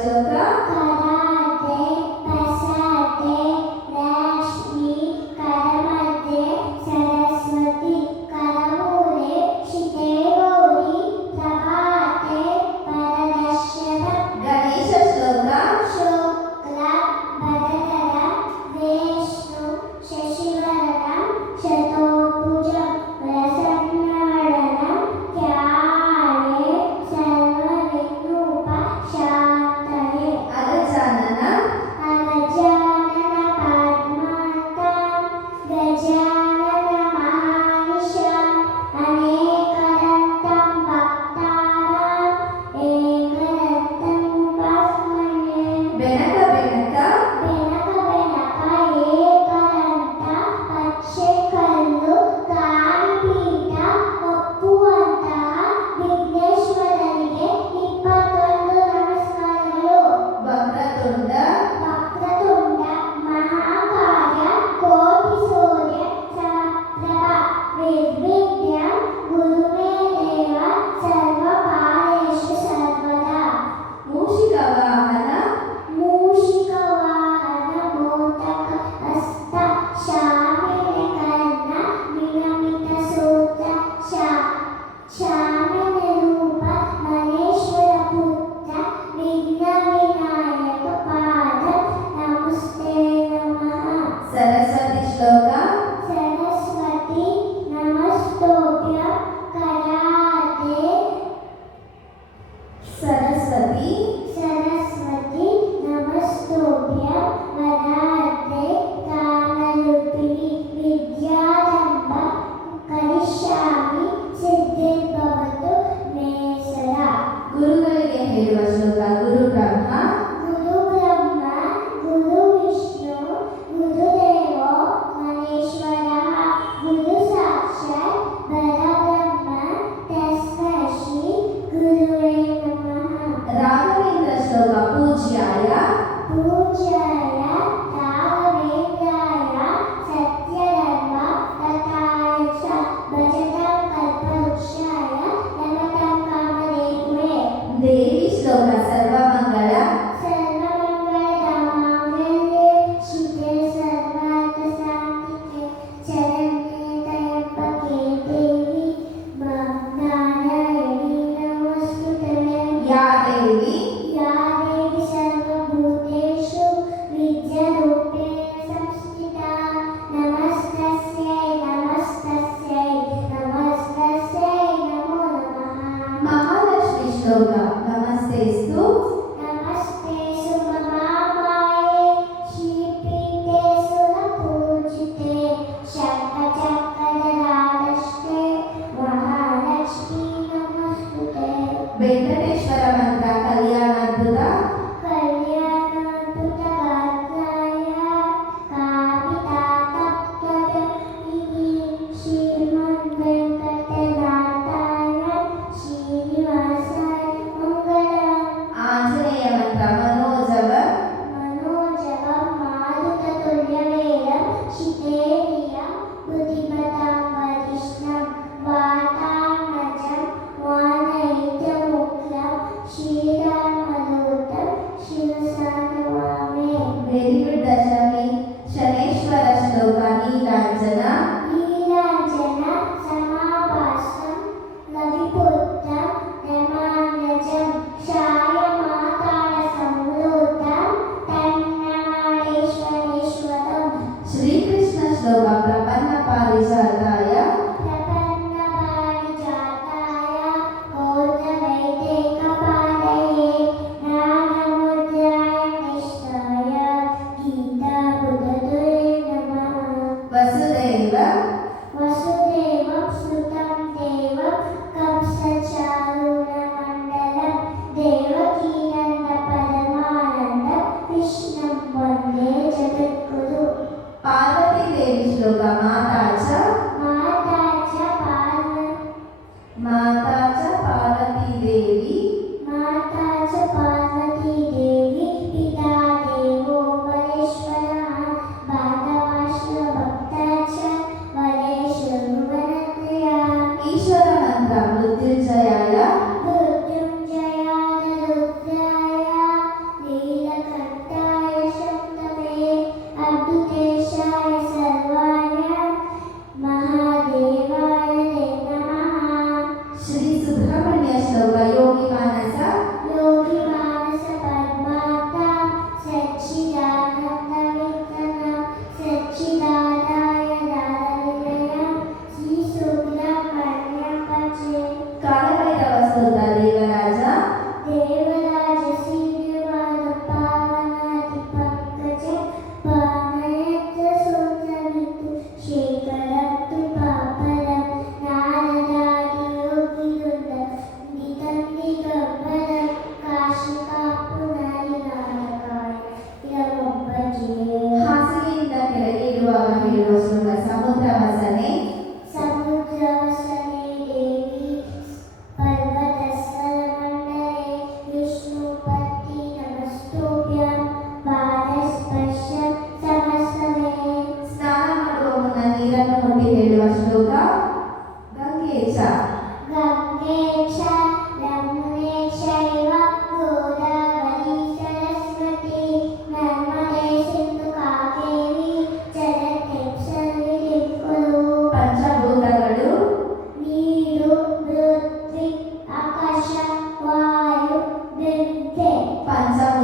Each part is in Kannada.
ಶ್ಲೋಕ. ಕರಾತೆ ಪಸತೆ ಲಕ್ಷ್ಮಿ ಕರಮಧ್ಯೆ ಸರಸ್ವತಿ ಕರಮೂಲೆ ಶಿತೆ ಗೌರಿ ಪ್ರಭಾತೆ ಪರದರ್ಶನ. ಗಣೇಶ ಶ್ಲೋಕ. ಶುಕ್ಲ ಭರತರ ವಿಷ್ಣು ಶಶಿವರನಂ ಶತೋಭುಜಂ ಪ್ರಸನ್ನವದನಂ ಧ್ಯಾಯೇ ಸರ್ವವಿಘ್ನೋಪ ಶಾಂತಯೇ. ಅಗಜಾನನ. ಅಗಜಾನನ ಪದ್ಮಾರ್ಕಂ ಗಜಾನನ ಮಹಾನಿಶಂ ಅನೇಕದಂತಂ ಭಕ್ತಾನಾಂ ಏಕದಂತಂ ಉಪಾಸ್ಮಹೇ. ಬೆನಕ ಬೆನಕ. ಬೆನಕ ಬೆನಕ ಏಕದಂತ ಪಚ್ಚೆ ಕಲ್ಲು ಗಾಳಿಪೀಠ ಒಪ್ಪುವಂತಹ ವಿಘ್ನೇಶ್ವರನಿಗೆ 21 ನಮಸ್ಕಾರಗಳು. ವಕ್ರತುಂಡ. ವಕ್ರತುಂಡ ಮಹಾಕಾಯ ಕೋಟಿ ಸೂರ್ಯ ಸಮಪ್ರಭ ನಿರ್ವಿಘ್ನಂ ಗುರುಮೇ ದೇವ ಸರ್ವಕಾರ್ಯೇಷು ಸರ್ವದಾ. ಮೂಷಿಕ ವಾಹನ. ಮೂಷಿಕ ವಾಹನ ಮೋದಕ ಹಸ್ತ ಶಾಮಿನಿ ಕರ್ಣ ವಿನಮಿತ ಸೂತ್ರ ಶಾಮಿನಿ ರೂಪ ಮನೇಶ್ವರ ಪುತ್ರ ವಿಘ್ನ ವಿನಾಯಕ ಪಾದ ನಮಸ್ತೆ ನಮಃ. ಸರಸ್ವತಿ ಶ್ಲೋಕ. ಸರಸ್ವತಿ ನಮಸ್ತೋಭ್ಯಂ ಕರಾತೆ. ಸರಸ್ವತಿ. ಸರಸ್ವತಿ ನಮಸ್ತೋಭ್ಯಂ ವರದೆ ಕಾಮರೂಪಿಣಿ ವಿದ್ಯಾರಂಭ ಕರಿಷ್ಯಾಮಿ ಸಿದ್ಧಿರ್ಭವತು ಮೇ ಸದಾ. ಗುರುಗಳಿಗೆ ಹೇಳುವ ಶ್ಲೋಕ. ಗುರು ಬ್ರಹ್ಮ. ಗುರು ಬ್ರಹ್ಮ ಗುರು ವಿಷ್ಣು ಗುರುದೇವೋ ಮಹೇಶ್ವರಃ ಗುರು ಸಾಕ್ಷಾತ್ ಪರಬ್ರಹ್ಮ ತಸ್ಮೈ ಶ್ರೀ ಗುರುವೇ ನಮಃ. ರಾಘವೇಂದ್ರ ಶ್ಲೋಕ. ಪೂಜ್ಯಾಯ. ಪೂಜ್ಯಾಯ ರಾಘವೇಂದ್ರಾಯ ಸತ್ಯಧರ್ಮ ರತಾಯ ಚ ಭಜತಾಂ ಕಲ್ಪವೃಕ್ಷಾಯ ನಮತಾಂ ಕಾಮಧೇನವೇ. ದೇವಿ ಶ್ಲೋಕ. ಸರ್ವಮಂಗಳ. ಸರ್ವಮಂಗಳಧಾಮಾಂಗಲ್ಯೆ ಶಿವೆ ಸರ್ವಾರ್ಥಸಾಧಿಕೆ ಶರಣ್ಯೆ ತ್ರ್ಯಂಬಕೆ ದೇವಿ ನಾರಾಯಣಿ ನಮೋಸ್ತುತೇ. ಯಾ ದೇವಿ. ಯಾ ದೇವಿ ಸರ್ವಭೂತೇಷು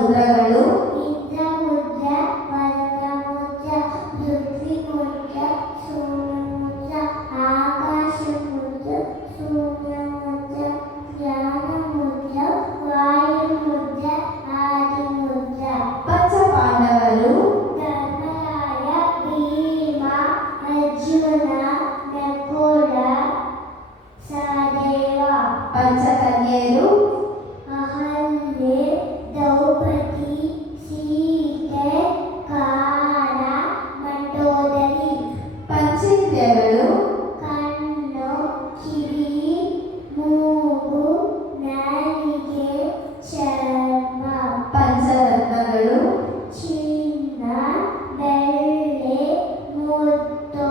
ಮುದ್ರಗಳು ಇಂದ್ರ ಮುದ್ರ ವರ್ಣ ಮುದ್ರ ಪೃಥ್ವಿ ಮುದ್ರ ಸೂರ್ಯ ಮುದ್ರ ಆಕಾಶ ಮುದ್ರ ಸೂರ್ಯ ಮುದ್ರ ಜ್ಞಾನ ಮುದ್ರ ವಾಯು ಮುದ್ರ ಆದಿ ಮುದ್ರ ಪಂಚಪಾಂಡವರು ಧರ್ಮರಾಯ ಭೀಮ ಅರ್ಜುನ ನಕುಲ ಸಹದೇವ ಪಂಚಕನ್ಯೆಯರು ಅಹಲ್ಯೆ ದ್ರೌಪದಿ ಸೀತೆ ಕಾರ ಮಂಡೋದರಿ ಪಂಚೇಂದ್ರಿಯಗಳು ಕಣ್ಣು ಕಿವಿ ಮೂಗು ನಾಲಿಗೆ ಚರ್ಮ ಪಂಚರತ್ನಗಳು ಚಿನ್ನ ಬೆಳ್ಳಿ ಮುತ್ತು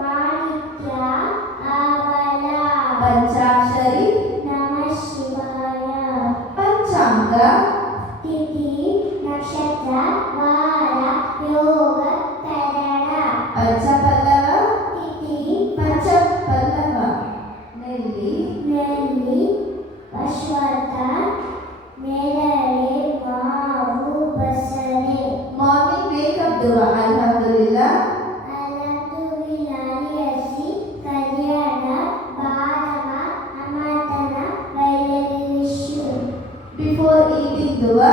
ಮಾಣಿಕ್ಯ ಅವಳ ಪಂಚಾಕ್ಷರಿ ನಮಃ ಶಿವಾಯ ಪಂಚಾಂಗ ತಿಥಿ ನಕ್ಷತ್ರ ವಾರ ಯೋಗ ಕರಣ ಪಂಚಪಲ್ಲವ ತಿಥಿ ಪಂಚಪಲ್ಲವ ನೆಲ್ಲಿ ನೆಲ್ಲಿ ಅಶ್ವತ್ಥ ನೇರಳೆ ಮಾವು ಬಸಳೆ ಮಾರ್ನಿಂಗ್ ವೇಕಪ್ ದುವಾ ಅಲ್ಹಮ್ದುಲಿಲ್ಲಾ ಅಲಂದುವಿಲಾರಿ ಹಸಿ ಕಲ್ಯಾಣ ಬಾರಮ ಅಮತನ ಬಯಲಿರಿಶು ಬಿಫೋರ್ ಈಟಿಂಗ್ ದುವಾ